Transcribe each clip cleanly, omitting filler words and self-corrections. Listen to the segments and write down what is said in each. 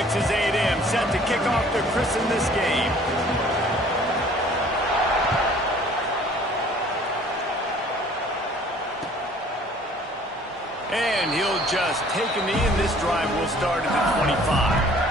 Texas A&M set to kick off to christen this game. And he'll just take a knee, and this drive will start at the 25.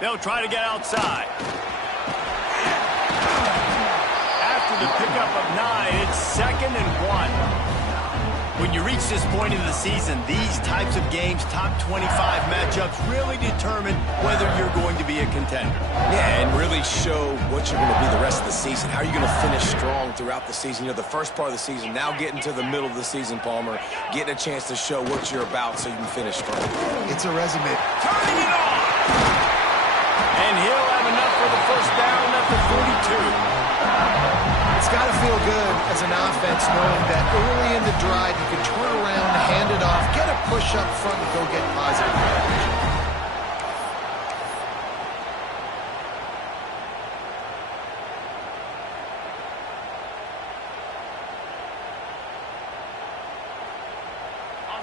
They'll try to get outside. After the pickup of 9, it's 2nd and 1. When you reach this point in the season, these types of games, top 25 matchups, really determine whether you're going to be a contender. Yeah, and really show what you're going to be the rest of the season. How are you going to finish strong throughout the season? You know, the first part of the season, now getting to the middle of the season, Palmer, getting a chance to show what you're about so you can finish strong. It's a resume. Turning it on! And he'll have enough for the first down at the 42. It's got to feel good as an offense knowing that early in the drive you can turn around, hand it off, get a push up front, and go get positive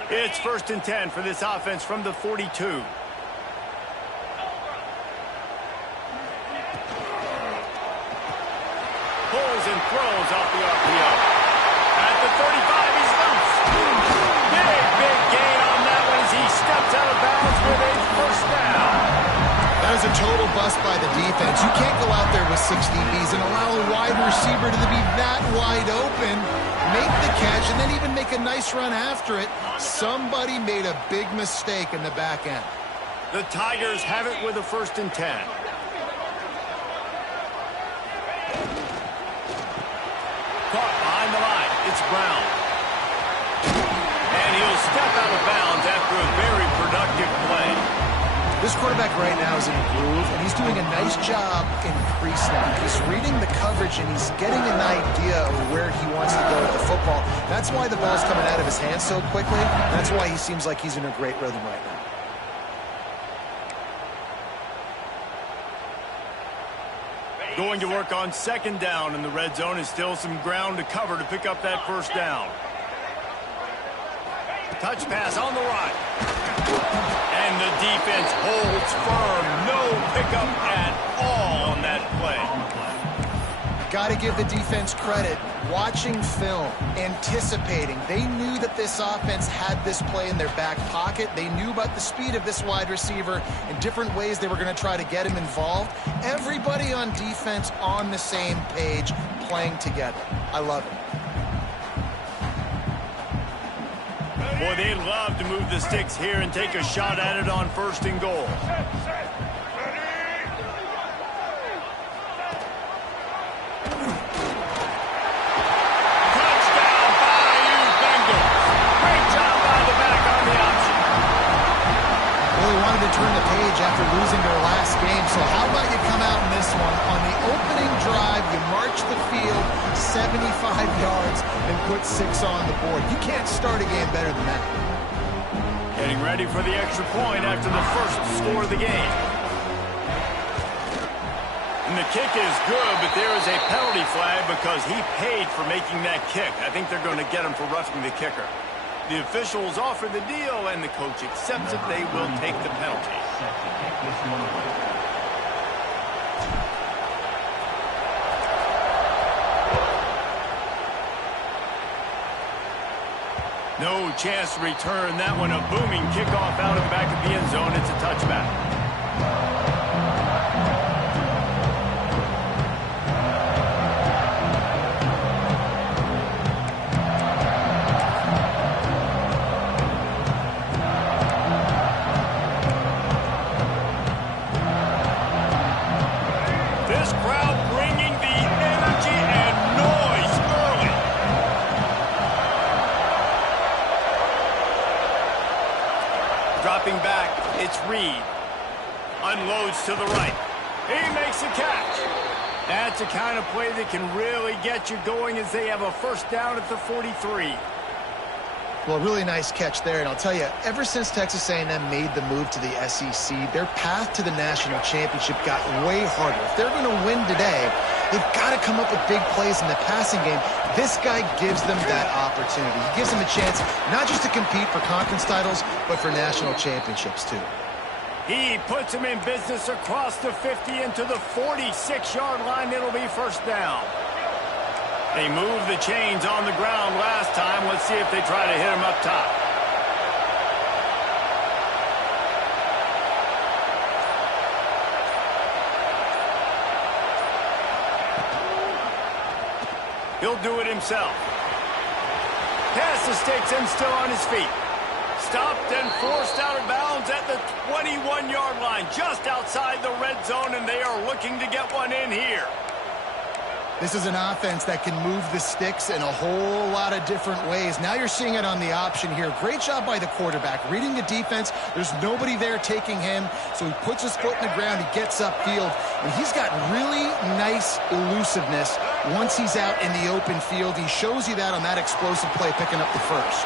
yardage. It's 1st and 10 for this offense from the 42. Pulls and throws off the RPO. At the 35, he's loose. Big gain on that one as he steps out of bounds with a first down. That is a total bust by the defense. You can't go out there with 6 DBs and allow a wide receiver to be that wide open, make the catch, and then even make a nice run after it. Somebody made a big mistake in the back end. The Tigers have it with a 1st and 10. Caught behind the line. It's Brown. And he'll step out of bounds after a very productive play. This quarterback right now is in a groove, and he's doing a nice job in pre-snap. He's reading the coverage, and he's getting an idea of where he wants to go with the football. That's why the ball's coming out of his hands so quickly. That's why he seems like he's in a great rhythm right now. Going to work on 2nd down in the red zone, and still some ground to cover to pick up that first down. Touch pass on the right. And the defense holds firm. No pickup at all on that play. Got to give the defense credit. Watching film, anticipating. They knew that this offense had this play in their back pocket. They knew about the speed of this wide receiver and different ways they were going to try to get him involved. Everybody on defense on the same page, playing together. I love it. Boy, they'd love to move the sticks here and take a shot at it on 1st and goal. Turn the page after losing their last game. So how about you come out in this one? On the opening drive, you march the field 75 yards and put 6 on the board. You can't start a game better than that. Getting ready for the extra point after the first score of the game. And the kick is good, but there is a penalty flag because he paid for making that kick. I think they're going to get him for roughing the kicker. The officials offer the deal, and the coach accepts it. They will take the penalty. No chance to return that one. A booming kickoff out of the back of the end zone. It's a touchback. Dropping back, it's Reed. Unloads to the right. He makes a catch. That's the kind of play that can really get you going as they have a first down at the 43. Well, really nice catch there, and I'll tell you, ever since Texas A&M made the move to the SEC, their path to the national championship got way harder. If they're going to win today, they've got to come up with big plays in the passing game. This guy gives them that opportunity. He gives them a chance not just to compete for conference titles, but for national championships, too. He puts him in business across the 50 into the 46-yard line. It'll be first down. They moved the chains on the ground last time. Let's see if they try to hit him up top. He'll do it himself. Pass escapes him, still on his feet. Stopped and forced out of bounds at the 21-yard line, just outside the red zone, and they are looking to get one in here. This is an offense that can move the sticks in a whole lot of different ways. Now you're seeing it on the option here. Great job by the quarterback. Reading the defense, there's nobody there taking him, so he puts his foot in the ground, he gets upfield, and he's got really nice elusiveness once he's out in the open field. He shows you that on that explosive play, picking up the first.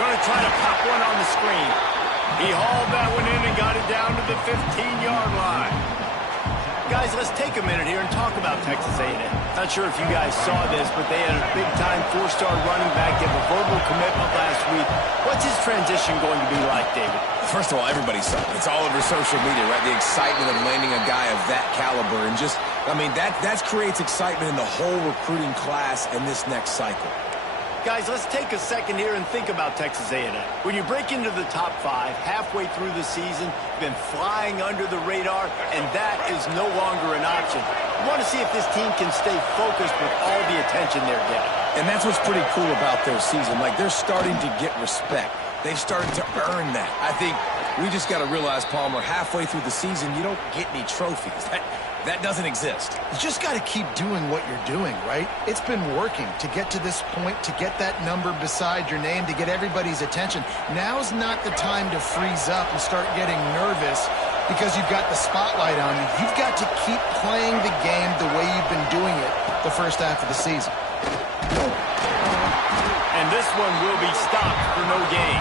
Going to try to pop one on the screen. He hauled that one in and got it down to the 15-yard line. Guys, let's take a minute here and talk about Texas A&M. Not sure if you guys saw this, but they had a big-time four-star running back give a verbal commitment last week. What's his transition going to be like, David? First of all, everybody saw it. It's all over social media, right? The excitement of landing a guy of that caliber. And just, I mean, that creates excitement in the whole recruiting class in this next cycle. Guys, let's take a second here and think about Texas A&M. When you break into the top 5 halfway through the season, you've been flying under the radar, and that is no longer an option. You want to see if this team can stay focused with all the attention they're getting. And that's what's pretty cool about their season. Like, they're starting to get respect. They've started to earn that. I think we just got to realize, Palmer, halfway through the season, you don't get any trophies. That doesn't exist. You just got to keep doing what you're doing, right? It's been working to get to this point, to get that number beside your name, to get everybody's attention. Now's not the time to freeze up and start getting nervous because you've got the spotlight on you. You've got to keep playing the game the way you've been doing it the first half of the season. And this one will be stopped for no gain.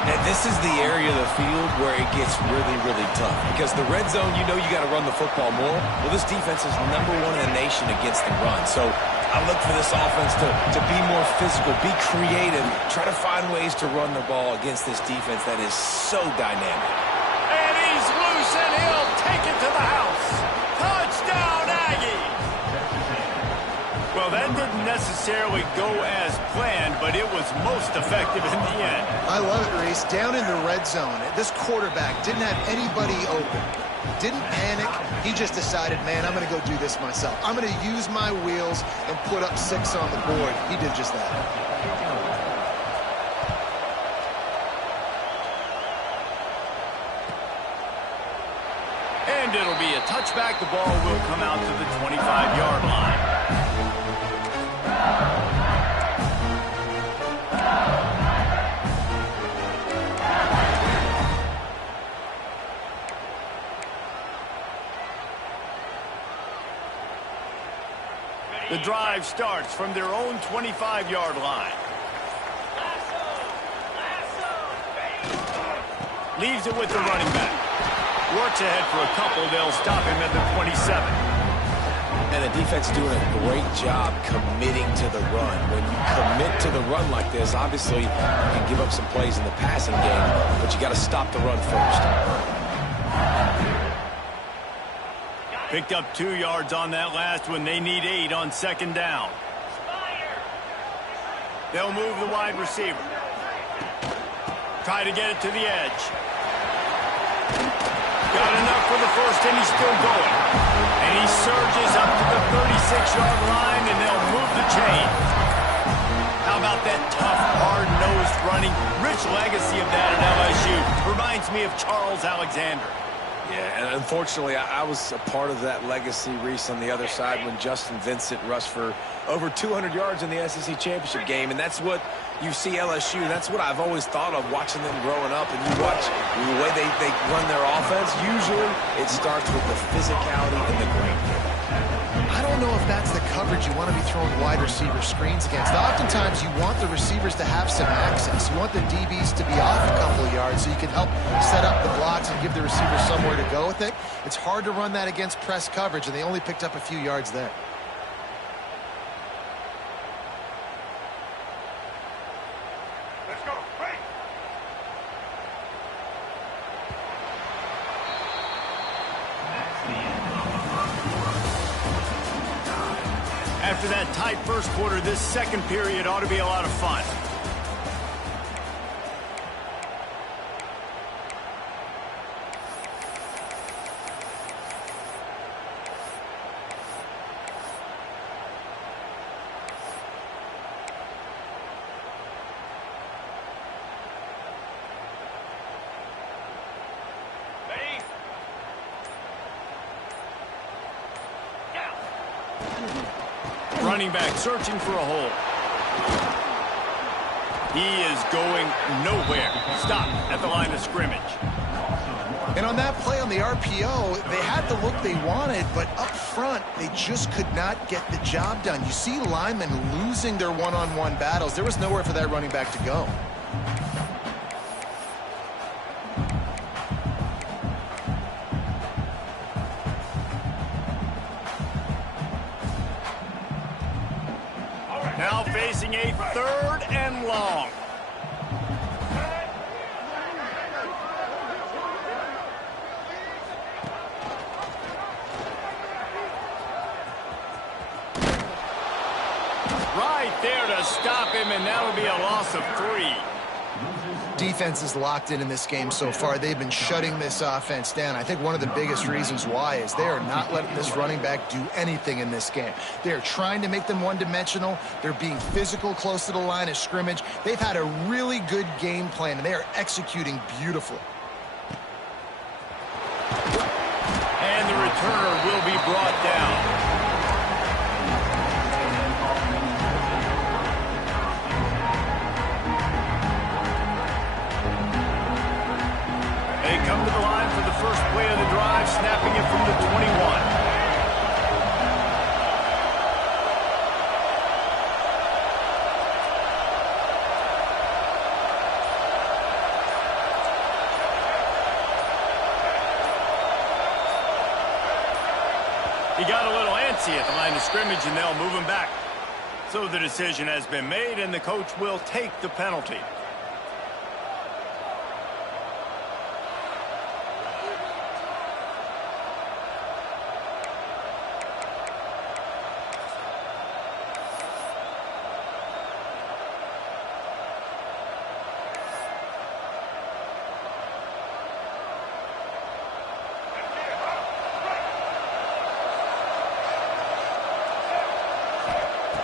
And this is the area of the field where it gets really, really tough. Because the red zone, you know you got to run the football more. Well, this defense is #1 in the nation against the run. So I look for this offense to be more physical, be creative, try to find ways to run the ball against this defense that is so dynamic. And he's loose, and he'll take it to the house. Touchdown, Aggies! Well, that didn't necessarily go as planned, but it was most effective in the end. I love it, Reese. Down in the red zone, this quarterback didn't have anybody open. Didn't panic. He just decided, man, I'm going to go do this myself. I'm going to use my wheels and put up 6 on the board. He did just that. And it'll be a touchback. The ball will come out to the 25-yard line. The drive starts from their own 25-yard line. Leaves it with the running back. Works ahead for a couple. They'll stop him at the 27. And the defense doing a great job committing to the run. When you commit to the run like this, obviously you can give up some plays in the passing game, but you got to stop the run first. Picked up 2 yards on that last one. They need 8 on second down. They'll move the wide receiver. Try to get it to the edge. Got enough for the first, and he's still going. And he surges up to the 36-yard line, and they'll move the chain. How about that tough, hard-nosed running? Rich legacy of that at LSU. Reminds me of Charles Alexander. Yeah, and unfortunately, I was a part of that legacy, Reese, on the other side when Justin Vincent rushed for over 200 yards in the SEC championship game. And that's what you see LSU. That's what I've always thought of watching them growing up. And you watch the way they run their offense. Usually, it starts with the physicality and the great game. I don't don't know if that's the coverage you want to be throwing wide receiver screens against. Oftentimes, you want the receivers to have some access. You want the DBs to be off a couple of yards so you can help set up the blocks and give the receiver somewhere to go with it. It's hard to run that against press coverage, and they only picked up a few yards there. After that tight first quarter, this second period ought to be a lot of fun. Running back searching for a hole. He is going nowhere. Stop at the line of scrimmage. And on that play on the RPO, they had the look they wanted, but up front, they just could not get the job done. You see linemen losing their one-on-one battles. There was nowhere for that running back to go. Now facing a 3rd and long. Right there to stop him, and that'll be a loss of 3. Defense is locked in this game so far. They've been shutting this offense down. I think one of the biggest reasons why is they are not letting this running back do anything in this game. They're trying to make them one-dimensional. They're being physical close to the line of scrimmage. They've had a really good game plan, and they are executing beautifully. And the returner will be brought down. Come to the line for the first play of the drive, snapping it from the 21. He got a little antsy at the line of scrimmage, and they'll move him back. So the decision has been made, and the coach will take the penalty.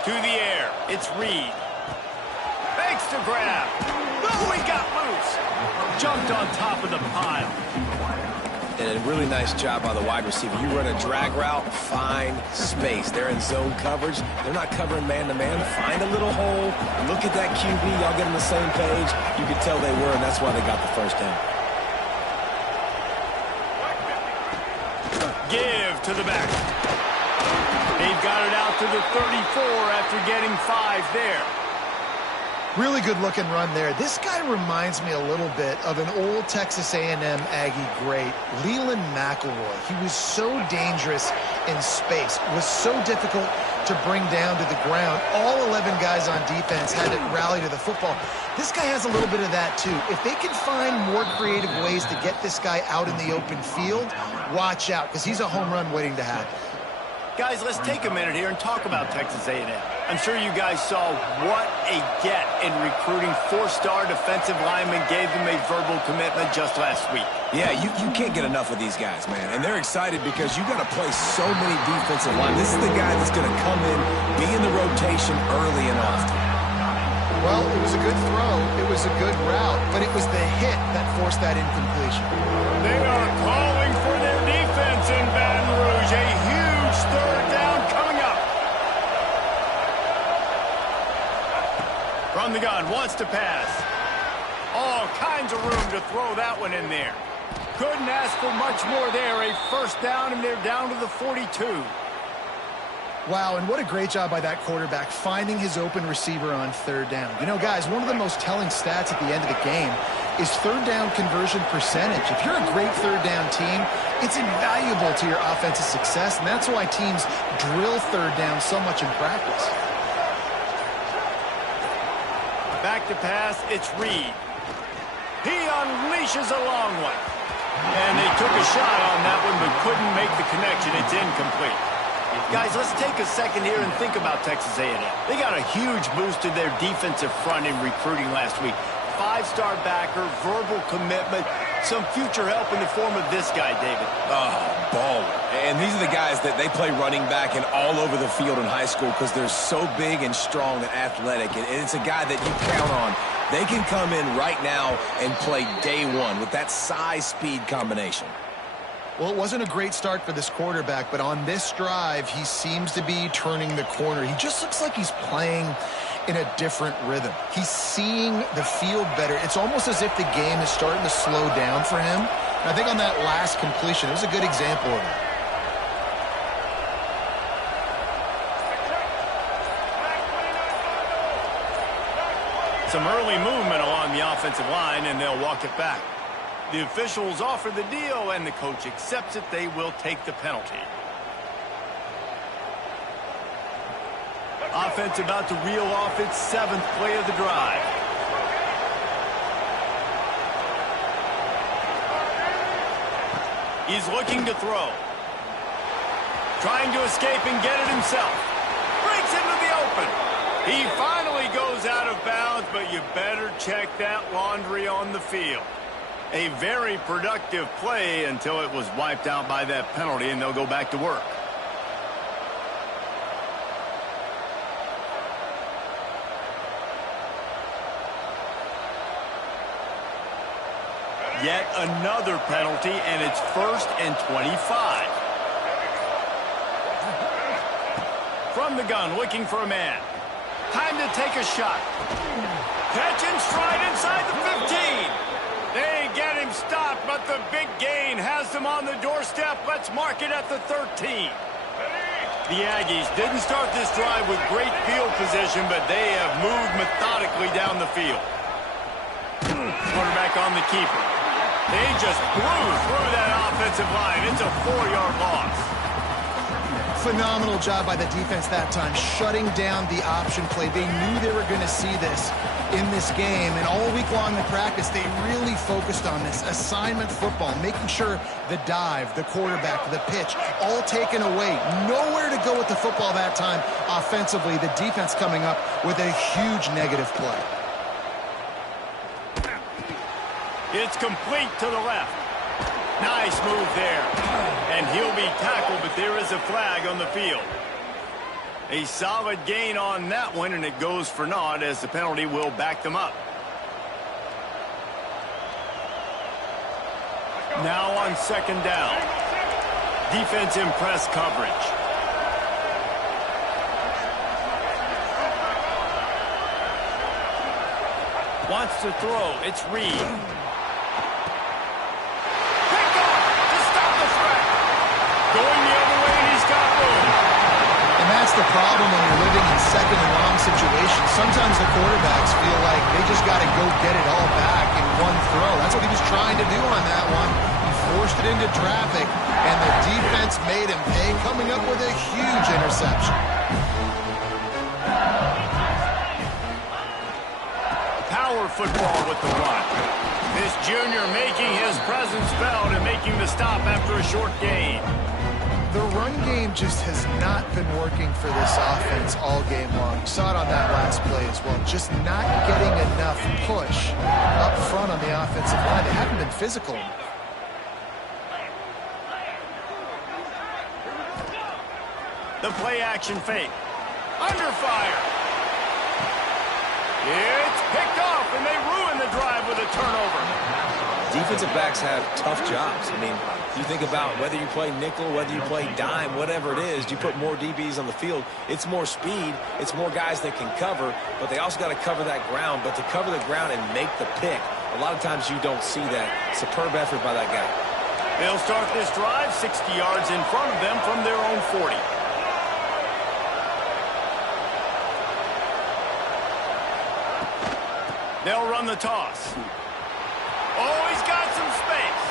To the air, it's Reed. Fakes to grab. Oh, he got loose. Jumped on top of the pile. And a really nice job by the wide receiver. You run a drag route, find space. They're in zone coverage. They're not covering man-to-man. Find a little hole. Look at that QB. Y'all get on the same page. You could tell they were, and that's why they got the first down. Give to the back. They've got it out to the 34 after getting 5 there. Really good looking run there. This guy reminds me a little bit of an old Texas A&M Aggie great, Leland McElroy. He was so dangerous in space. It was so difficult to bring down to the ground. All 11 guys on defense had to rally to the football. This guy has a little bit of that too. If they can find more creative ways to get this guy out in the open field, watch out, because he's a home run waiting to happen. Guys, let's take a minute here and talk about Texas A&M. I'm sure you guys saw what a get in recruiting. 4-star defensive linemen gave them a verbal commitment just last week. Yeah, you can't get enough of these guys, man. And they're excited because you got to play so many defensive line. This is the guy that's going to come in, be in the rotation early and often. Well, it was a good throw. It was a good route, but it was the hit that forced that incompletion. They are calling for their defense in Baton Rouge. A huge 3rd down coming up. From the gun, wants to pass. All kinds of room to throw that one in there. Couldn't ask for much more there. A 1st down, and they're down to the 42. Wow, and what a great job by that quarterback finding his open receiver on third down. You know, guys, one of the most telling stats at the end of the game is third down conversion percentage. If you're a great third down team, it's invaluable to your offensive success, and that's why teams drill third down so much in practice. Back to pass, it's Reed. He unleashes a long one. And they took a shot on that one but couldn't make the connection. It's incomplete. Guys, let's take a second here and think about Texas A&M. They got a huge boost to their defensive front in recruiting last week. 5-star backer, verbal commitment, some future help in the form of this guy, David. Baller. And these are the guys that they play running back and all over the field in high school because they're so big and strong and athletic. And it's a guy that you count on. They can come in right now and play day one with that size-speed combination. Well, it wasn't a great start for this quarterback, but on this drive, he seems to be turning the corner. He just looks like he's playing in a different rhythm. He's seeing the field better. It's almost as if the game is starting to slow down for him. And I think on that last completion, it was a good example of that. Some early movement along the offensive line, and they'll walk it back. The officials offer the deal, and the coach accepts it. They will take the penalty. Offense about to reel off its 7th play of the drive. He's looking to throw. Trying to escape and get it himself. Breaks into the open. He finally goes out of bounds, but you better check that laundry on the field. A very productive play until it was wiped out by that penalty, and they'll go back to work. Yet another penalty, and it's 1st and 25. From the gun, looking for a man. Time to take a shot. Catch and stride inside the 15. They get him stopped, but the big gain has them on the doorstep. Let's mark it at the 13. The Aggies didn't start this drive with great field position, but they have moved methodically down the field. Quarterback on the keeper. They just blew through that offensive line. It's a 4-yard loss. Phenomenal job by the defense that time, shutting down the option play. They knew they were going to see this in this game, and all week long in practice, they really focused on this assignment football, making sure the dive, the quarterback, the pitch, all taken away. Nowhere to go with the football that time offensively. The defense coming up with a huge negative play. It's complete to the left. Nice move there. And he'll be tackled, but there is a flag on the field. A solid gain on that one, and it goes for naught as the penalty will back them up. Now on 2nd down. Defense in press coverage. Wants to throw. It's Reed. Going the other way, and he's got room. And that's the problem when you're living in 2nd and long situations. Sometimes the quarterbacks feel like they just got to go get it all back in one throw. That's what he was trying to do on that one. He forced it into traffic, and the defense made him pay, coming up with a huge interception. Power football with the run. This junior making his presence felt and making the stop after a short gain. The run game just has not been working for this offense all game long. You saw it on that last play as well. Just not getting enough push up front on the offensive line. They haven't been physical enough. The play action fake. Under fire. It's picked off, and they ruin the drive with a turnover. Defensive backs have tough jobs. I mean, you think about whether you play nickel, whether you play dime, whatever it is, you put more DBs on the field. It's more speed. It's more guys that can cover, but they also got to cover that ground. But to cover the ground and make the pick, a lot of times you don't see that. Superb effort by that guy. They'll start this drive 60 yards in front of them from their own 40. They'll run the toss. Oh, he's got some space.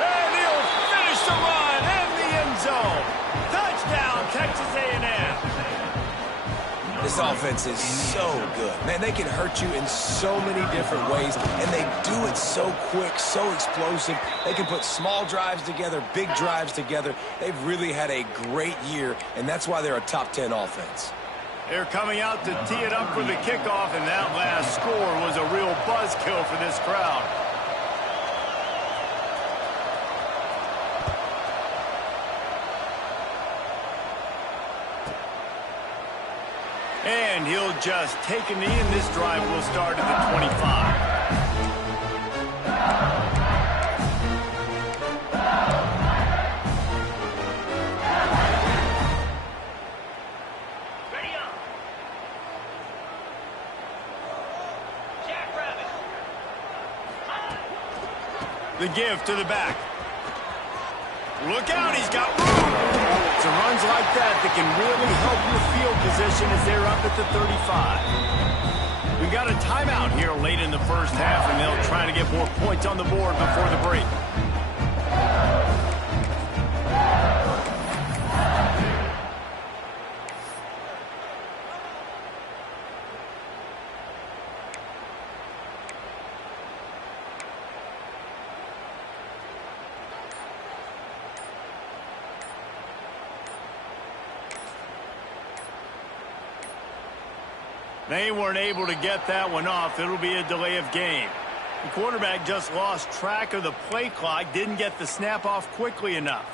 And he'll finish the run in the end zone. Touchdown, Texas A&M. This offense is so good. Man, they can hurt you in so many different ways, and they do it so quick, so explosive. They can put small drives together, big drives together. They've really had a great year, and that's why they're a top 10 offense. They're coming out to tee it up for the kickoff, and that last score was a real buzzkill for this crowd. And he'll just take a knee, and this drive will start at the 25. The give to the back. Look out, he's got room. It's runs like that that can really help your field position as they're up at the 35. We've got a timeout here late in the first half, and they'll try to get more points on the board before the break. They weren't able to get that one off. It'll be a delay of game. The quarterback just lost track of the play clock, didn't get the snap off quickly enough.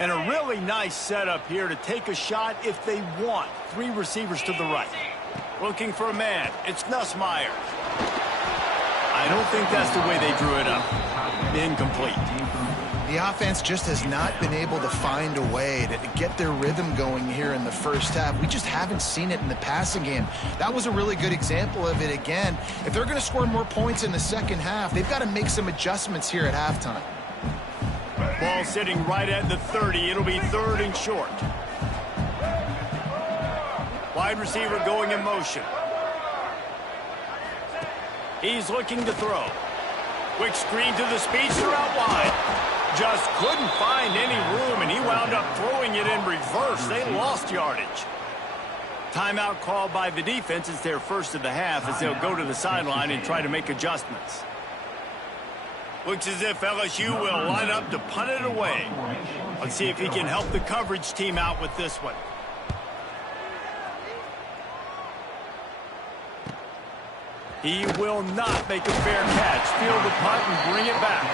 And a really nice setup here to take a shot if they want. 3 receivers to the right. Looking for a man. It's Nussmeier. I don't think that's the way they drew it up. Incomplete. The offense just has not been able to find a way to get their rhythm going here in the first half. We just haven't seen it in the passing game. That was a really good example of it again. If they're going to score more points in the second half, they've got to make some adjustments here at halftime. Ball sitting right at the 30. It'll be 3rd and short. Wide receiver going in motion. He's looking to throw. Quick screen to the speedster out wide. Just couldn't find any room, and he wound up throwing it in reverse. They lost yardage. Timeout called by the defense. It's their first of the half as they'll go to the sideline and try to make adjustments. Looks as if LSU will line up to punt it away. Let's see if he can help the coverage team out with this one. He will not make a fair catch. Field the punt and bring it back.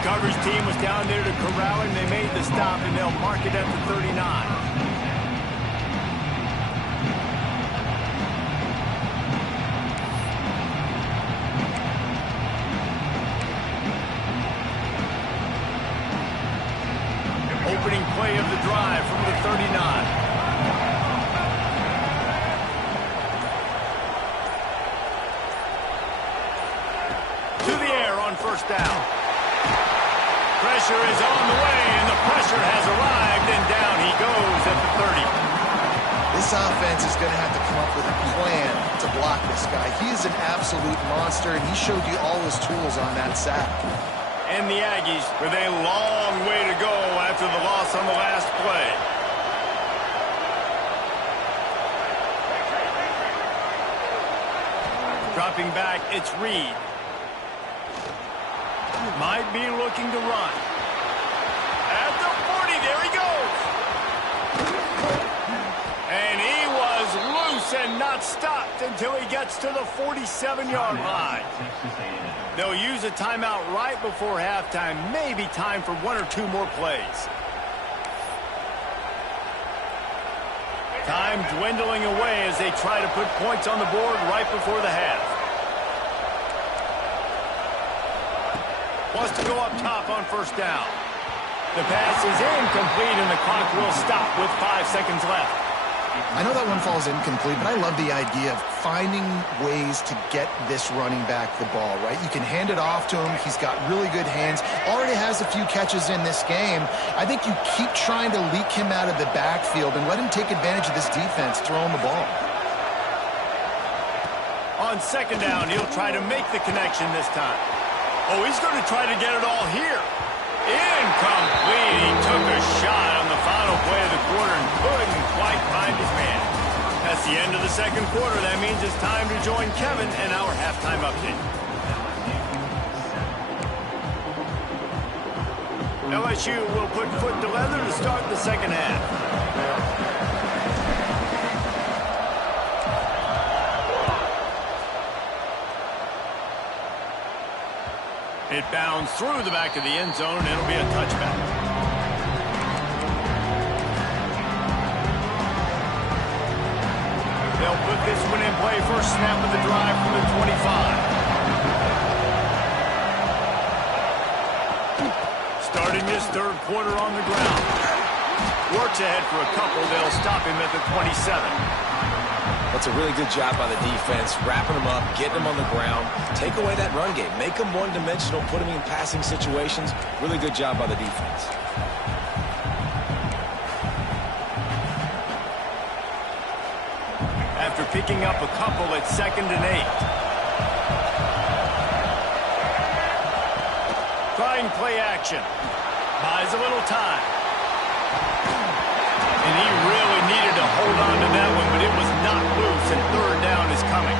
The coverage team was down there to corral him. They made the stop, and they'll mark it at the 39. Opening play of the drive from the 39. First down. Pressure is on the way, and the pressure has arrived, and down he goes at the 30. This offense is going to have to come up with a plan to block this guy. He is an absolute monster, and he showed you all his tools on that sack. And the Aggies with a long way to go after the loss on the last play. Dropping back, it's Reed. Might be looking to run. At the 40, there he goes. And he was loose and not stopped until he gets to the 47-yard line. They'll use a timeout right before halftime. Maybe time for 1 or 2 more plays. Time dwindling away as they try to put points on the board right before the half. Wants to go up top on first down. The pass is incomplete, and the clock will stop with 5 seconds left. I know that one falls incomplete, but I love the idea of finding ways to get this running back the ball, right? You can hand it off to him. He's got really good hands. Already has a few catches in this game. I think you keep trying to leak him out of the backfield and let him take advantage of this defense throwing the ball. On second down, he'll try to make the connection this time. Oh, he's going to try to get it all here. Incomplete. He took a shot on the final play of the quarter and couldn't quite find his man. That's the end of the second quarter. That means it's time to join Kevin in our halftime update. LSU will put foot to leather to start the second half. It bounds through the back of the end zone, and it'll be a touchback. They'll put this one in play. First snap of the drive from the 25. Starting this third quarter on the ground. Works ahead for a couple. They'll stop him at the 27. That's a really good job by the defense, wrapping them up, getting them on the ground. Take away that run game. Make them one-dimensional, put them in passing situations. Really good job by the defense. After picking up a couple at 2nd and 8. Trying play action. Buys a little time. And he really needed to hold on to that one, but it was not loose, and third down is coming.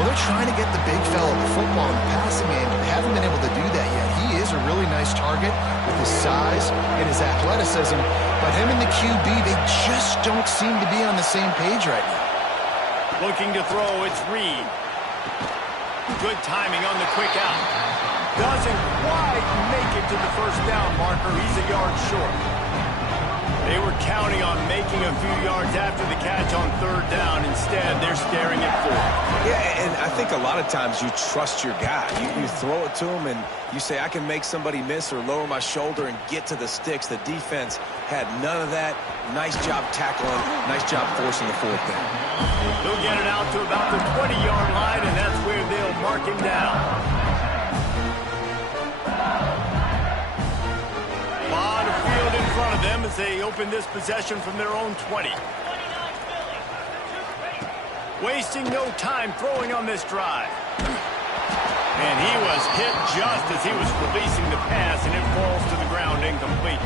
Well, they're trying to get the big fella the football in the passing game, but they haven't been able to do that yet. He is a really nice target with his size and his athleticism, but him and the QB, they just don't seem to be on the same page right now. Looking to throw, it's Reed. Good timing on the quick out. Doesn't quite make it to the first down marker. He's a yard short. They were counting on making a few yards after the catch on third down. Instead, they're staring at 4. Yeah, and I think a lot of times you trust your guy. You throw it to him, and you say, I can make somebody miss or lower my shoulder and get to the sticks. The defense had none of that. Nice job tackling. Nice job forcing the fourth down. They'll get it out to about the 20-yard line, and that's where they'll mark him down. In front of them as they open this possession from their own 20. Wasting no time throwing on this drive. And he was hit just as he was releasing the pass, and it falls to the ground incomplete.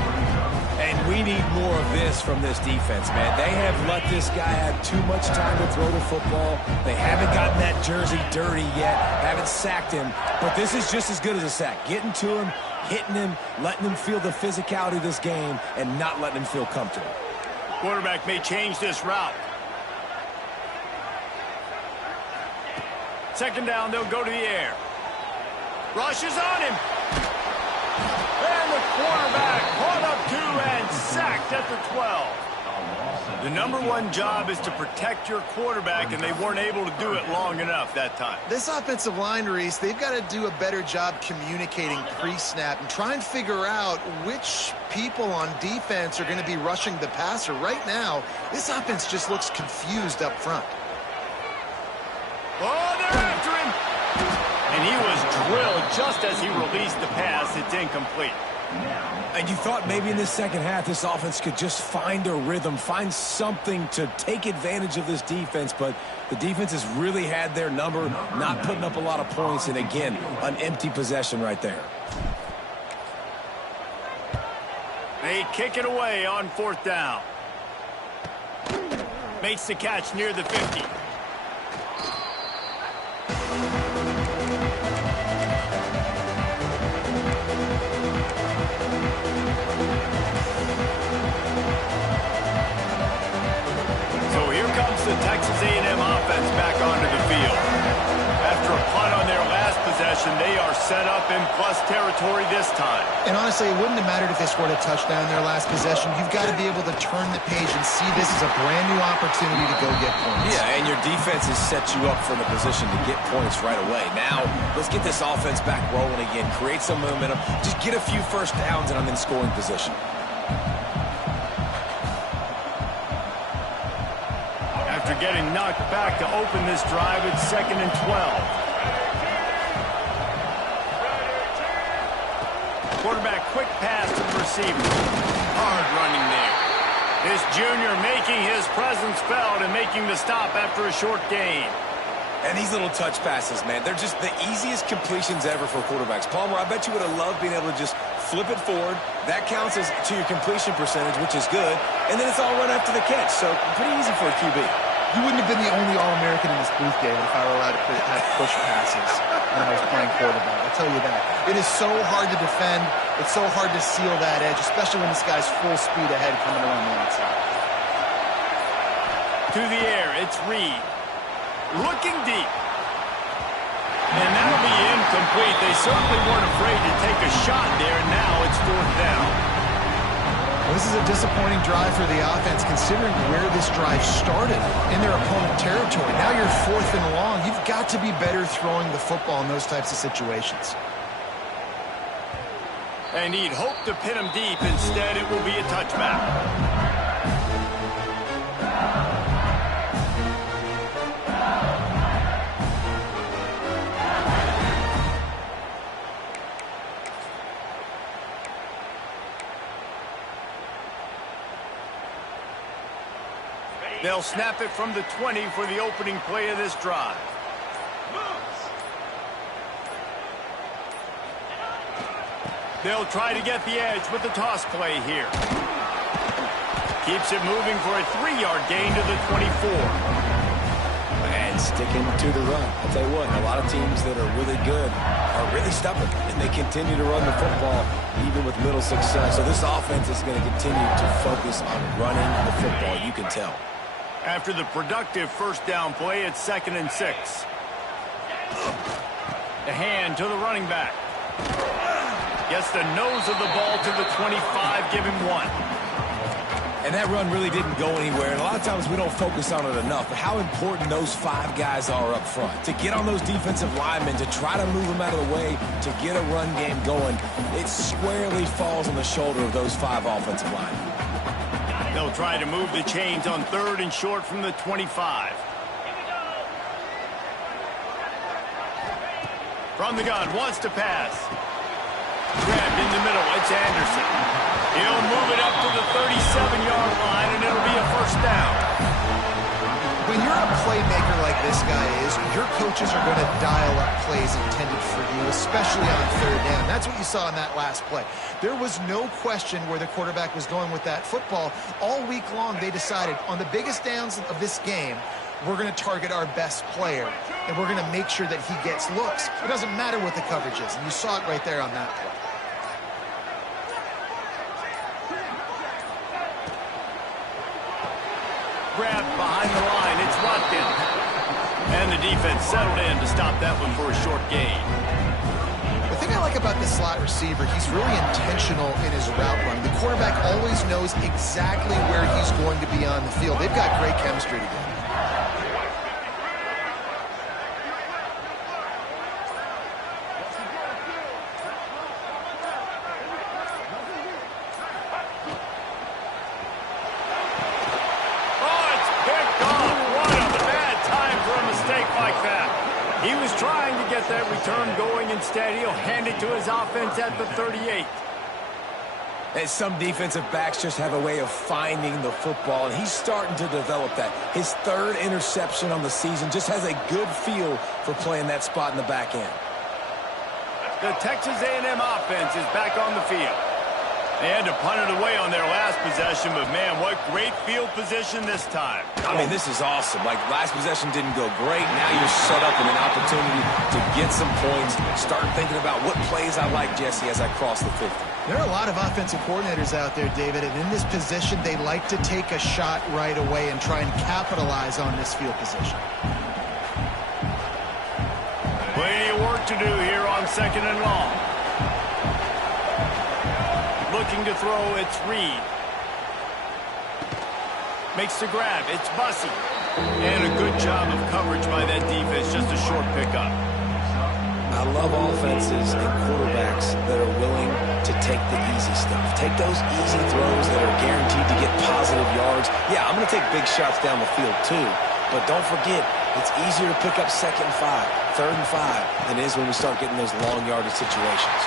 And we need more of this from this defense, man. They have let this guy have too much time to throw the football. They haven't gotten that jersey dirty yet, haven't sacked him. But this is just as good as a sack. Getting to him, hitting him, letting him feel the physicality of this game, and not letting him feel comfortable. Quarterback may change this route. Second down, they'll go to the air. Rushes on him. And the quarterback caught up to and sacked at the 12. The number one job is to protect your quarterback, and they weren't able to do it long enough that time. This offensive line, Reese, they've got to do a better job communicating pre-snap and try and figure out which people on defense are going to be rushing the passer. Right now, this offense just looks confused up front. Oh, they're after him. And he was drilled just as he released the pass. It's incomplete. And you thought maybe in this second half this offense could just find a rhythm, find something to take advantage of this defense, but the defense has really had their number, not putting up a lot of points, and again, an empty possession right there. They kick it away on fourth down. Makes the catch near the 50. The Texas A&M offense back onto the field. After a punt on their last possession, they are set up in plus territory this time. And honestly, it wouldn't have mattered if they scored a touchdown in their last possession. You've got to be able to turn the page and see this as a brand new opportunity to go get points. Yeah, and your defense has set you up for the position to get points right away. Now, let's get this offense back rolling again, create some momentum, just get a few first downs, and I'm in scoring position. are getting knocked back to open this drive at 2nd and 12. Quarterback quick pass to the receiver. Hard running there. This junior making his presence felt and making the stop after a short gain. And these little touch passes, man, they're just the easiest completions ever for quarterbacks. Palmer, I bet you would have loved being able to just flip it forward. That counts as to your completion percentage, which is good. And then it's all run after the catch, so pretty easy for a QB. You wouldn't have been the only All-American in this booth, David, if I were allowed to have push passes when I was playing quarterback. I'll tell you that. It is so hard to defend. It's so hard to seal that edge, especially when this guy's full speed ahead coming around the outside. To the air, it's Reed. Looking deep. And that'll be incomplete. They certainly weren't afraid to take a shot there, and now it's 4th down. Well, this is a disappointing drive for the offense, considering where this drive started in their opponent territory. Now you're 4th and long. You've got to be better throwing the football in those types of situations. And he'd hoped to pin him deep. Instead, it will be a touchback. They'll snap it from the 20 for the opening play of this drive. They'll try to get the edge with the toss play here. Keeps it moving for a 3-yard gain to the 24. And sticking to the run. I'll tell you what, a lot of teams that are really good are really stubborn, and they continue to run the football even with little success. So this offense is going to continue to focus on running the football, you can tell. After the productive first down play, it's 2nd and 6. The hand to the running back. Gets the nose of the ball to the 25, give him 1. And that run really didn't go anywhere. And a lot of times we don't focus on it enough. But how important those 5 guys are up front. To get on those defensive linemen, to try to move them out of the way, to get a run game going, it squarely falls on the shoulder of those 5 offensive linemen. They'll try to move the chains on 3rd and short from the 25. From the gun, wants to pass. Grabbed in the middle, it's Anderson. He'll move it up to the 37-yard line, and it'll be a 1st down. When you're a playmaker like this guy is, your coaches are going to dial up plays intended for you, especially on 3rd down. That's what you saw in that last play. There was no question where the quarterback was going with that football. All week long, they decided on the biggest downs of this game, we're going to target our best player, and we're going to make sure that he gets looks. It doesn't matter what the coverage is, and you saw it right there on that play. Grabbed behind the line, it's Watkins. And the defense settled in to stop that one for a short gain. The thing I like about this slot receiver, he's really intentional in his route run. The quarterback always knows exactly where he's going to be on the field. They've got great chemistry together. He was trying to get that return going. Instead, he'll hand it to his offense at the 38. And some defensive backs just have a way of finding the football, and he's starting to develop that. His 3rd interception on the season just has a good feel for playing that spot in the back end. The Texas A&M offense is back on the field. They had to punt it away on their last possession, but man, what great field position this time. I mean, this is awesome. Like, last possession didn't go great. Now you're set up in an opportunity to get some points. Start thinking about what plays I like, Jesse, as I cross the 50. There are a lot of offensive coordinators out there, David, and in this position, they like to take a shot right away and try and capitalize on this field position. Plenty of work to do here on 2nd and long. Looking to throw, it's Reed. Makes the grab, it's Bussey. And a good job of coverage by that defense, just a short pickup. I love offenses and quarterbacks that are willing to take the easy stuff. Take those easy throws that are guaranteed to get positive yards. Yeah, I'm going to take big shots down the field too, But don't forget, it's easier to pick up 2nd and 5, 3rd and 5 than it is when we start getting those long yardage situations.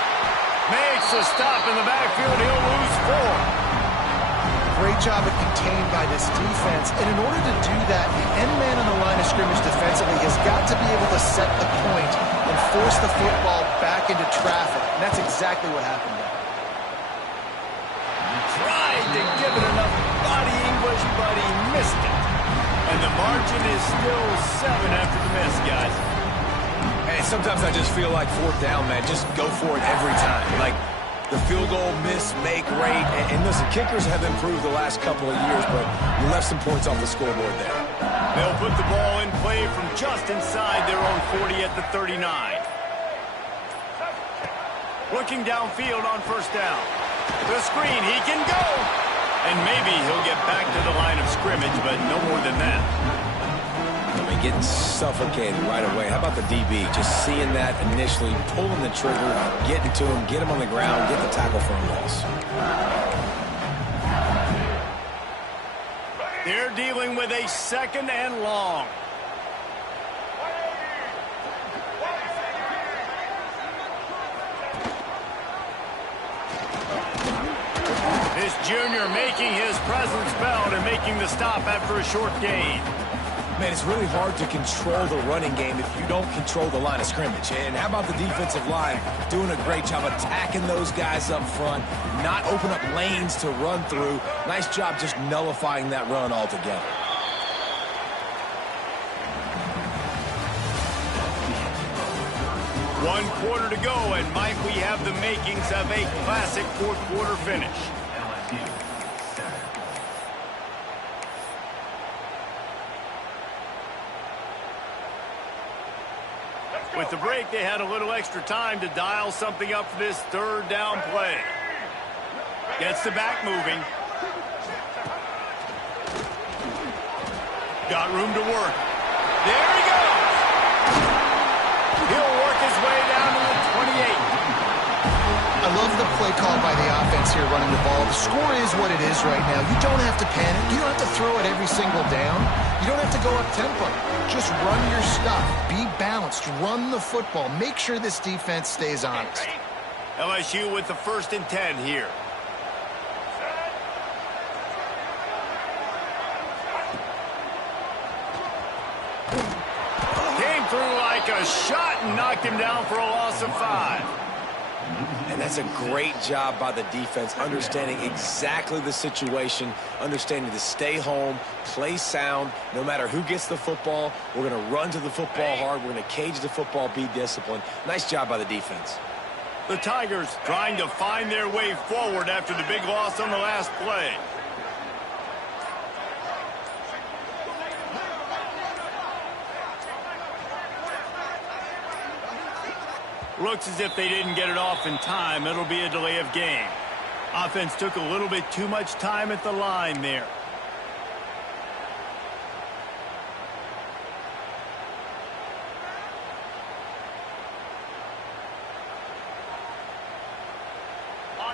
Makes a stop in the backfield. He'll lose 4. Great job at contained by this defense. And in order to do that, the end man on the line of scrimmage defensively has got to be able to set the point and force the football back into traffic. And that's exactly what happened there. Tried to give it enough body English, but he missed it. And the margin is still 7 after the miss, guys. Hey, sometimes I just feel like 4th down, man. Just go for it every time. Like, the field goal miss, make rate. And listen, kickers have improved the last couple of years, but you left some points off the scoreboard there. They'll put the ball in play from just inside their own 40 at the 39. Looking downfield on 1st down. The screen, he can go. And maybe he'll get back to the line of scrimmage, but no more than that. I mean, getting suffocated right away. How about the DB? Just seeing that initially, pulling the trigger, getting to him, get him on the ground, get the tackle for a loss. They're dealing with a 2nd and long. This junior making his presence felt and making the stop after a short gain. Man, it's really hard to control the running game if you don't control the line of scrimmage. And how about the defensive line doing a great job attacking those guys up front, not open up lanes to run through. Nice job just nullifying that run altogether. One quarter to go, and might we have the makings of a classic 4th quarter finish. With the break, they had a little extra time to dial something up for this 3rd down play. Gets the back moving. Got room to work. There he goes. He'll work his way down to the 28. I love the play call by the offense here running the ball. The score is what it is right now. You don't have to panic. You don't have to throw it every single down. You don't have to go up tempo. Just run your stuff. Be balanced. Run the football. Make sure this defense stays honest. LSU with the 1st and 10 here. Came through like a shot and knocked him down for a loss of 5. And that's a great job by the defense, understanding exactly the situation, understanding to stay home, play sound. No matter who gets the football, we're going to run to the football hard. We're going to cage the football, be disciplined. Nice job by the defense. The Tigers trying to find their way forward after the big loss on the last play. Looks as if they didn't get it off in time. It'll be a delay of game. Offense took a little bit too much time at the line there.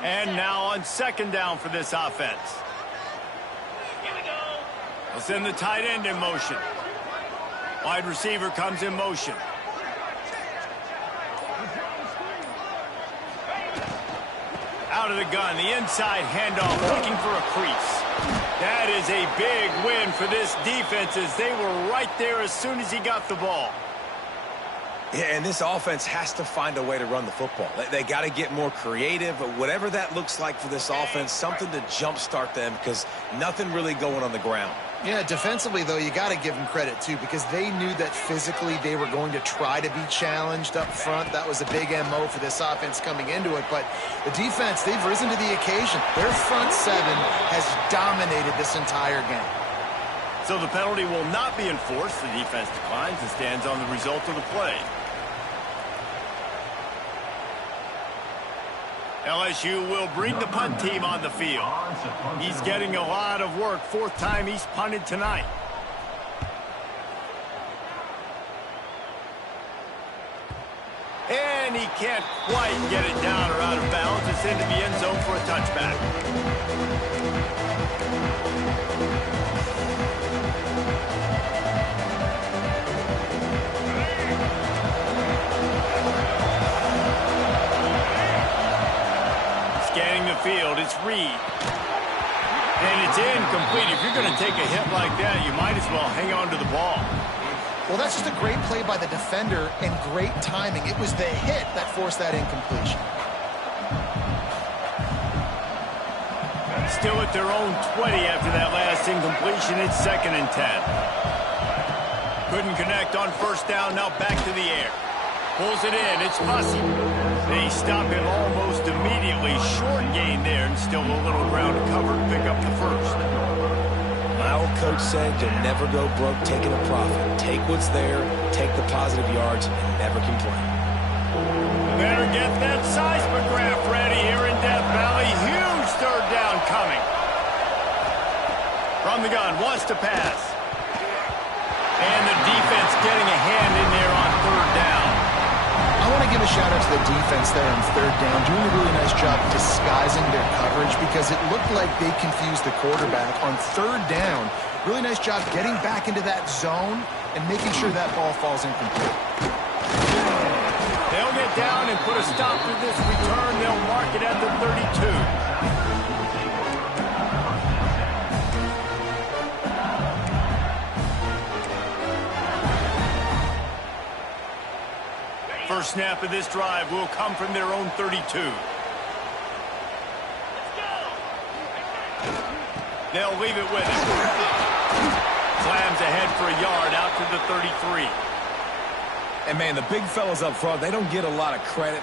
And now on 2nd down for this offense. They'll send the tight end in motion. Wide receiver comes in motion. Out of the gun, the inside handoff, looking for a crease. That is a big win for this defense as they were right there as soon as he got the ball. Yeah, and this offense has to find a way to run the football. They got to get more creative, but whatever that looks like for this offense, something to jumpstart them because nothing really going on the ground. Yeah, defensively, though, you got to give them credit, too, because they knew that physically they were going to try to be challenged up front. That was a big MO for this offense coming into it. But the defense, they've risen to the occasion. Their front 7 has dominated this entire game. So the penalty will not be enforced. The defense declines and stands on the result of the play. LSU will bring the punt team on the field. He's getting a lot of work. 4th time he's punted tonight. And he can't quite get it down or out of bounds. It's into the end zone for a touchback. read. And it's incomplete. If you're going to take a hit like that, you might as well hang on to the ball. Well, that's just a great play by the defender and great timing. It was the hit that forced that incompletion. Still at their own 20 after that last incompletion. It's 2nd and 10. Couldn't connect on first down. Now back to the air. Pulls it in. It's Fussy. They stop him almost immediately. Short gain there, and still a little ground to cover to pick up the first. My old coach said to never go broke taking a profit. Take what's there, take the positive yards, and never complain. Better get that seismograph ready here in Death Valley. Huge third down coming. From the gun, wants to pass. And the defense getting a hand in there on third down. I want to give a shout-out to the defense there on third down, doing a really nice job disguising their coverage because it looked like they confused the quarterback on third down. Really nice job getting back into that zone and making sure that ball falls incomplete. They'll get down and put a stop to this return. They'll mark it at the 32. First snap of this drive will come from their own 32. They'll leave it with him. Slams ahead for a yard out to the 33. And, man, the big fellas up front, they don't get a lot of credit.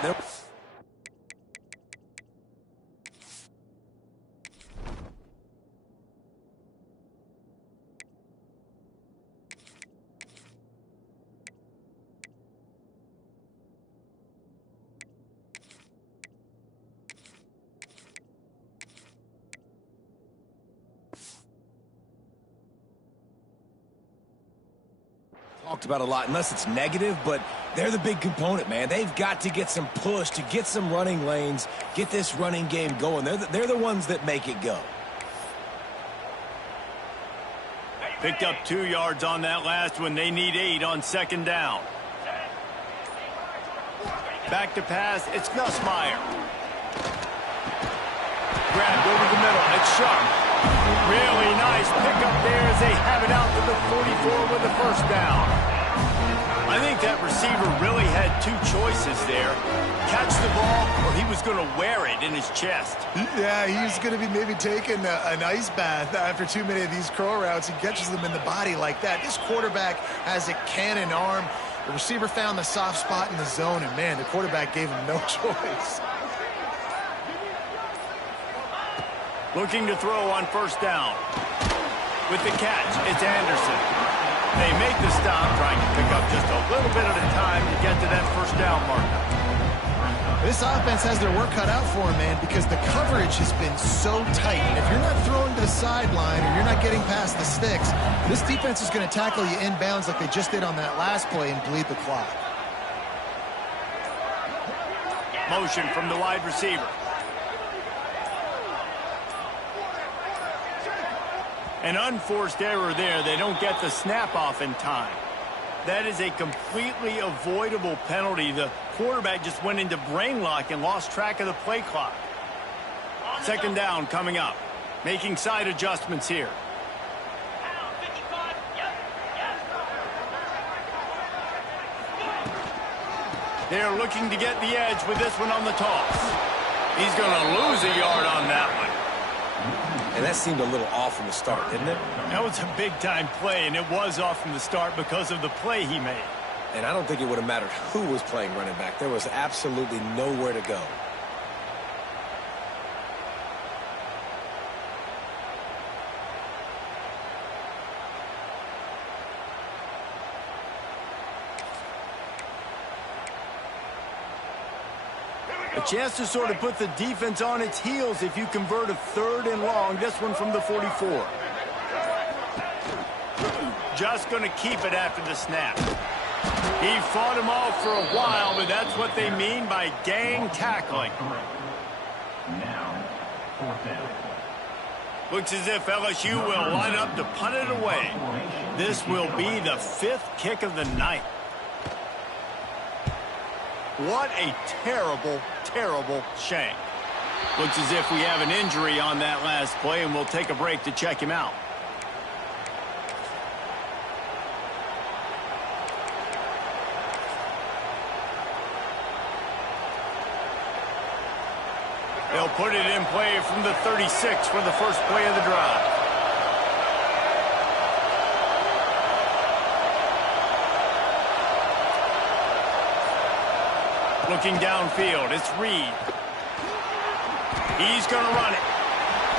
Talked about a lot, unless it's negative, but they're the big component, man. They've got to get some push to get some running lanes, get this running game going. They're the ones that make it go. Picked up 2 yards on that last one. They need 8 on second down. Back to pass. It's Nussmeier. Grabbed over the middle. It's Sharp. Really nice pickup there as they have it out to the 44 with the first down. I think that receiver really had 2 choices there. Catch the ball, or he was going to wear it in his chest. Yeah, he's going to be maybe taking an ice bath after too many of these curl routes. He catches them in the body like that. This quarterback has a cannon arm. The receiver found the soft spot in the zone, and, man, the quarterback gave him no choice. Looking to throw on first down. With the catch, it's Anderson. They make the stop, trying to pick up just a little bit at a time to get to that first down marker. This offense has their work cut out for them, man, because the coverage has been so tight. And if you're not throwing to the sideline or you're not getting past the sticks, this defense is going to tackle you inbounds like they just did on that last play and bleed the clock. Motion from the wide receiver. An unforced error there. They don't get the snap off in time. That is a completely avoidable penalty. The quarterback just went into brain lock and lost track of the play clock. Second down coming up. Making side adjustments here. They're looking to get the edge with this one on the toss. He's going to lose a yard on that one. And that seemed a little off from the start, didn't it? That was a big-time play, and it was off from the start because of the play he made. And I don't think it would have mattered who was playing running back. There was absolutely nowhere to go. A chance to sort of put the defense on its heels if you convert a 3rd and long. This one from the 44. Just going to keep it after the snap. He fought him off for a while, but that's what they mean by gang tackling. Now, 4th down. Looks as if LSU will line up to punt it away. This will be the 5th kick of the night. What a terrible, terrible shank. Looks as if we have an injury on that last play, and we'll take a break to check him out. They'll put it in play from the 36 for the first play of the drive. Looking downfield, it's Reed. He's going to run it.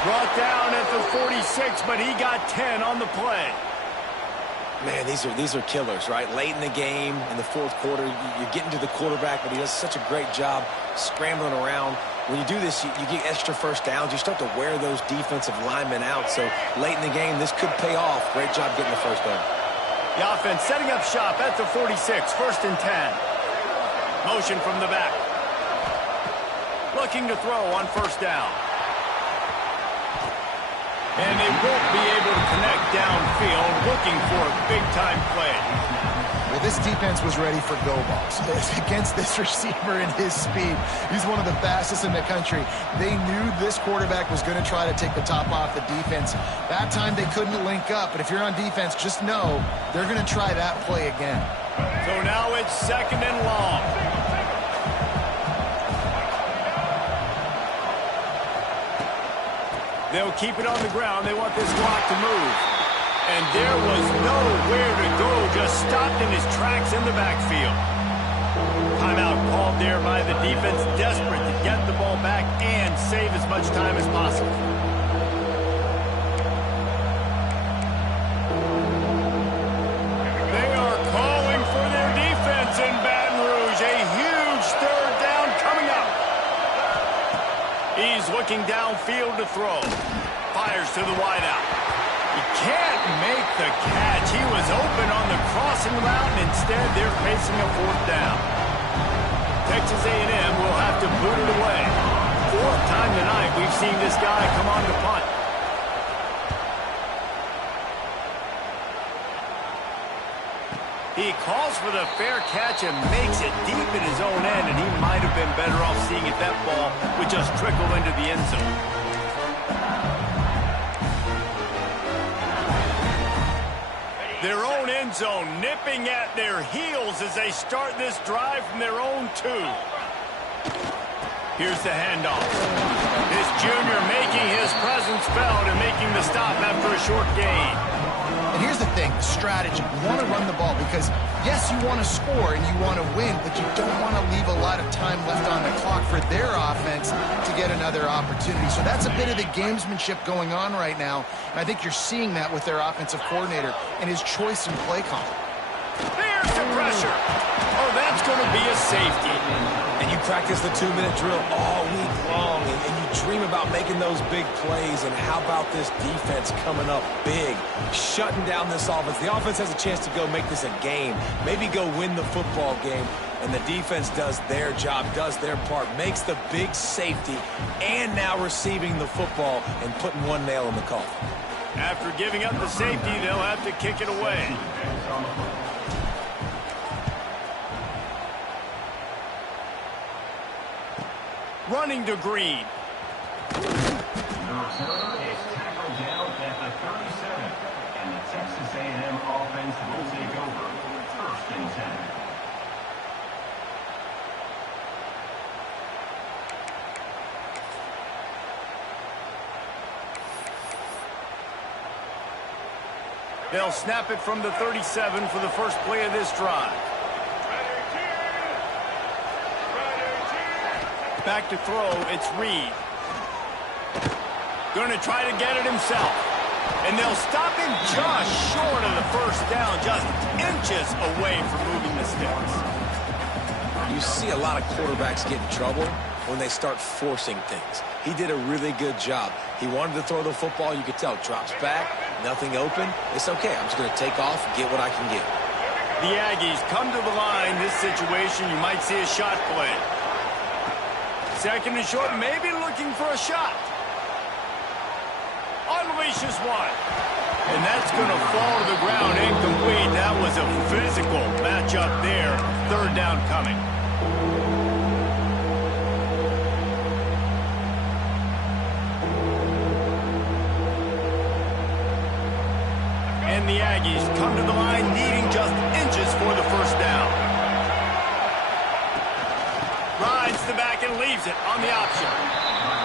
Brought down at the 46, but he got 10 on the play. Man, these are killers, right? Late in the game, in the fourth quarter, you're getting to the quarterback, but he does such a great job scrambling around. When you do this, you get extra first downs. You start to wear those defensive linemen out. So late in the game, this could pay off. Great job getting the first down. The offense setting up shop at the 46, first and 10. Motion from the back. Looking to throw on first down. And they won't be able to connect downfield, looking for a big-time play. Well, this defense was ready for go balls against this receiver and his speed. He's one of the fastest in the country. They knew this quarterback was going to try to take the top off the defense. That time they couldn't link up, but if you're on defense, just know they're going to try that play again. So now it's second and long. They'll keep it on the ground. They want this clock to move. And there was nowhere to go, just stopped in his tracks in the backfield. Timeout called there by the defense, desperate to get the ball back and save as much time as possible. They are calling for their defense in Baton Rouge. A huge third down coming up. He's looking downfield to throw. Fires to the wideout. He can't make the catch. He was open on the crossing route, and instead they're facing a fourth down. Texas A&M will have to boot it away. Fourth time tonight we've seen this guy come on to punt. He calls for the fair catch and makes it deep in his own end, and he might have been better off seeing if that ball would just trickle into the end zone. Their own end zone nipping at their heels as they start this drive from their own 2. Here's the handoff. This junior making his presence felt and making the stop after a short gain. And here's the thing, the strategy. You want to run the ball because, yes, you want to score and you want to win, but you don't want to leave a lot of time left on the clock for their offense to get another opportunity. So that's a bit of the gamesmanship going on right now, and I think you're seeing that with their offensive coordinator and his choice in play call. There's the pressure. Oh, that's going to be a safety. And you practice the 2-minute drill all week long, and you dream about making those big plays, and how about this defense coming up big, shutting down this offense. The offense has a chance to go make this a game, maybe go win the football game, and the defense does their job, does their part, makes the big safety, and now receiving the football and putting one nail in the coffin. After giving up the safety, they'll have to kick it away. Running to Green. The returner is tackled down at the 37, and the Texas A&M offense will take over. First and 10. They'll snap it from the 37 for the first play of this drive. Back to throw, it's Reed. Going to try to get it himself. And they'll stop him just short of the first down, just inches away from moving the sticks. You see a lot of quarterbacks get in trouble when they start forcing things. He did a really good job. He wanted to throw the football, you could tell. Drops back, nothing open. It's okay, I'm just going to take off and get what I can get. The Aggies come to the line. This situation, you might see a shot play. Second and short, maybe looking for a shot. Unleashes one. And that's going to fall to the ground incomplete. That was a physical matchup there. Third down coming. And the Aggies come to the line needing just inches for the first down. Rides the back and leaves it on the option.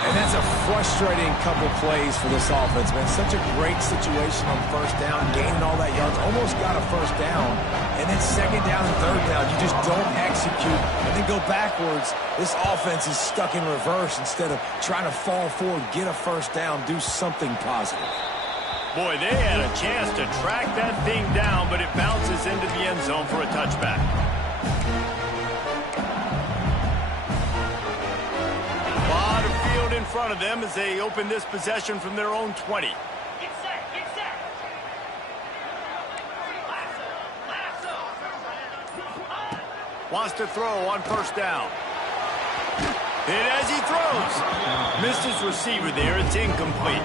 And that's a frustrating couple plays for this offense, man. Such a great situation on first down, gaining all that yards, almost got a first down. And then second down and third down, you just don't execute and then go backwards. This offense is stuck in reverse instead of trying to fall forward, get a first down, do something positive. Boy, they had a chance to track that thing down, but it bounces into the end zone for a touchback. A lot of field in front of them as they open this possession from their own 20. Get set, get set. Wants to throw on first down. Hit as he throws. Missed his receiver there. It's incomplete.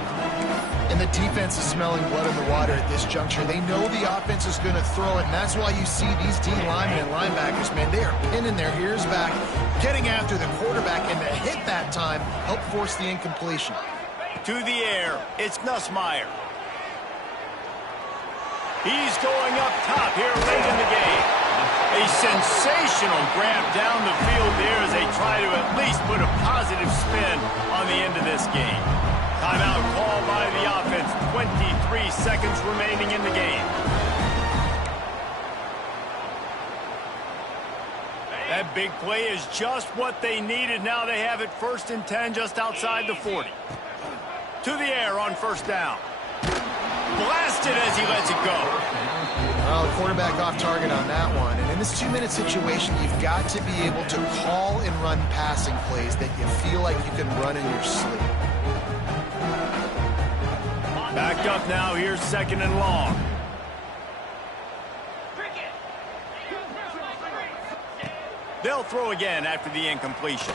And the defense is smelling blood in the water at this juncture. They know the offense is going to throw it, and that's why you see these D linemen and linebackers, man, they are pinning their ears back, getting after the quarterback, and to hit that time help force the incompletion. To the air, it's Nussmeier. He's going up top here late in the game. A sensational grab down the field there as they try to at least put a positive spin on the end of this game. Timeout called by the offense. 23 seconds remaining in the game. That big play is just what they needed. Now they have it 1st and 10 just outside the 40. To the air on first down. Blasted as he lets it go. Well, the quarterback off target on that one. And in this 2-minute situation, you've got to be able to call and run passing plays that you feel like you can run in your sleep. Backed up now. Here's 2nd and long. They'll throw again after the incompletion.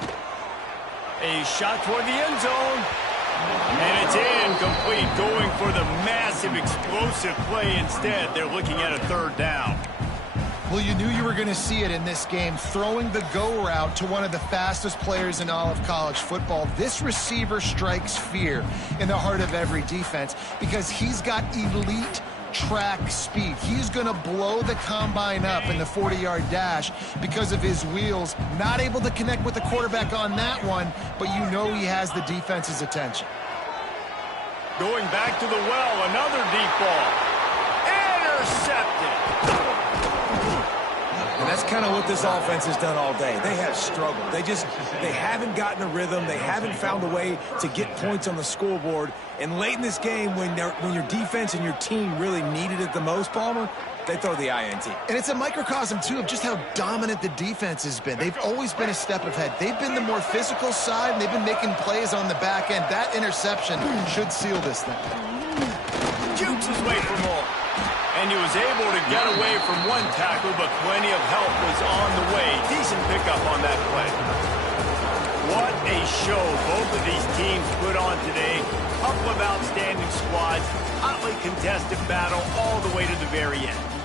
A shot toward the end zone. And it's incomplete. Going for the massive explosive play instead. They're looking at a 3rd down. Well, you knew you were going to see it in this game, throwing the go route to one of the fastest players in all of college football. This receiver strikes fear in the heart of every defense because he's got elite track speed. He's going to blow the combine up in the 40-yard dash because of his wheels. Not able to connect with the quarterback on that one, but you know he has the defense's attention. Going back to the well, another deep ball. Intercepted. And that's kind of what this offense has done all day. They have struggled. They haven't gotten a rhythm. They haven't found a way to get points on the scoreboard. And late in this game, when your defense and your team really needed it the most, Palmer, they throw the INT. And it's a microcosm, too, of just how dominant the defense has been. They've always been a step ahead. They've been the more physical side, and they've been making plays on the back end. That interception should seal this thing. Jukes his way for more. And he was able to get away from one tackle, but plenty of help was on the way. Decent pickup on that play. What a show both of these teams put on today. Couple of outstanding squads, hotly contested battle all the way to the very end.